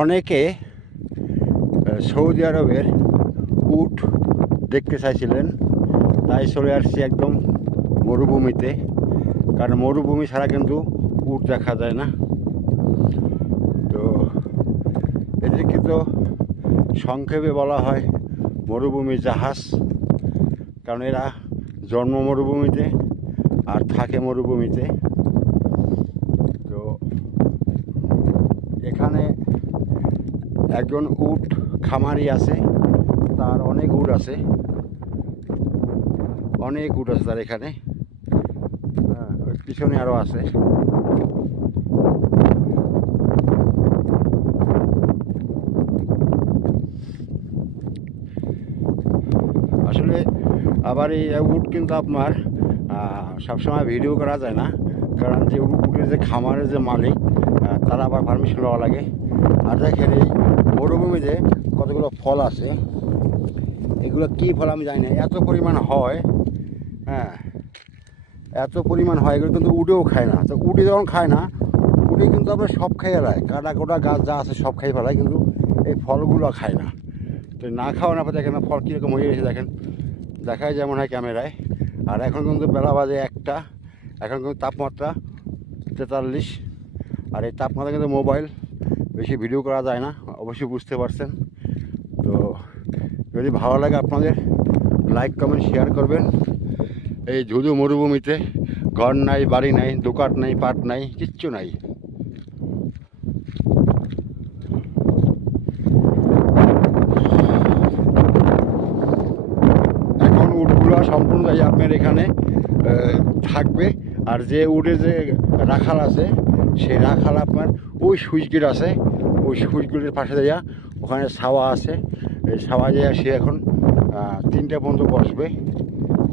অনেকে সৌদি আরবের উট দেখতে চাইছিলেন, তাই চলে আসছি একদম মরুভূমিতে। কারণ মরুভূমি ছাড়া কিন্তু উট দেখা যায় না। তো এদেরকে তো সংক্ষেপে বলা হয় মরুভূমির জাহাজ, কারণ এরা জন্ম মরুভূমিতে আর থাকে মরুভূমিতে। তো এখানে একজন উট খামারি আছে, তার অনেক উট আছে তার এখানে। ওই পিছনে আরও আছে। আসলে আবার এই উট কিন্তু আপনার সবসময় ভিডিও করা যায় না, কারণ যে উটের যে খামারের যে মালিক তারা আবার পারমিশন লওয়া লাগে। আর দেখেন এই মরুভূমিতে কতগুলো ফল আছে, এগুলো কী ফল আমি জানি না, এত পরিমাণ হয়। এত পরিমাণ হয়, এগুলো কিন্তু উটেও খায় না। তো উটে যখন খায় না, উটে কিন্তু আপনার সব খেয়ে ফেলায়, কাটা কোটা গাছ যা আছে সব খেয়ে ফেলায়, কিন্তু এই ফলগুলো খায় না। তো না খাওয়া না দেখেন না ফল কীরকম হয়ে গেছে, দেখেন দেখায় যেমন হয় ক্যামেরায়। আর এখন কিন্তু বেলা বাজে 1টা, এখন কিন্তু তাপমাত্রা 43। আর এই তাপমাত্রা কিন্তু মোবাইল বেশি ভিডিও করা যায় না, অবশ্যই বুঝতে পারছেন। তো যদি ভালো লাগে আপনাদের লাইক কমেন্ট শেয়ার করবেন। এই ধুধু মরুভূমিতে ঘর নাই, বাড়ি নাই, দোকান নাই, পাট নাই, কিচ্ছু নাই। এখন উটগুলো সম্পূর্ণ আপনার এখানে থাকবে। আর যে উটের যে রাখাল আছে, সেই রাখাল আপনার ওই সুইচ গেট আছে, ওই সুইচ গেটের পাশে দেওয়া ওখানে ছাওয়া আছে, এই ছাওয়া দেওয়া সে এখন 3টা পর্যন্ত বসবে,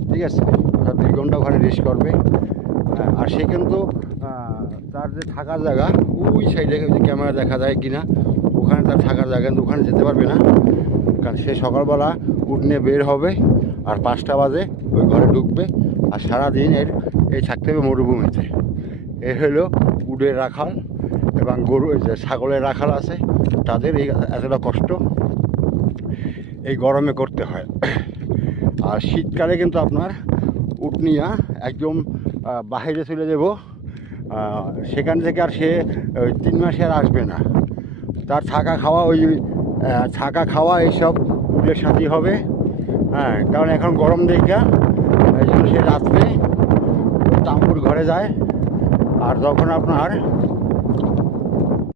ঠিক আছে। অর্থাৎ 2 ঘন্টা ওখানে রেস্ট করবে। আর সে কিন্তু তার যে থাকার জায়গা ওই সাইডে যে ক্যামেরা দেখা যায় কিনা, ওখানে তার থাকার জায়গা, কিন্তু ওখানে যেতে পারবে না, কারণ সে সকালবেলা উট নিয়ে বের হবে আর 5টা বাজে ওই ঘরে ঢুকবে। আর সারাদিন এই থাকতে হবে মরুভূমিতে। এর হলো উটের রাখাল এবং গরু যে ছাগলের রাখাল আছে, তাদের এই এতটা কষ্ট এই গরমে করতে হয়। আর শীতকালে কিন্তু আপনার উট নিয়ে একদম বাহিরে চলে যাব, সেখান থেকে আর সে ওই 3 মাসে আর আসবে না। তার থাকা খাওয়া এইসব উটের সাথেই হবে। কারণ এখন গরম দেখা, এই জন্য সে রাত্রে তাম্বুর ঘরে যায়। আর যখন আপনার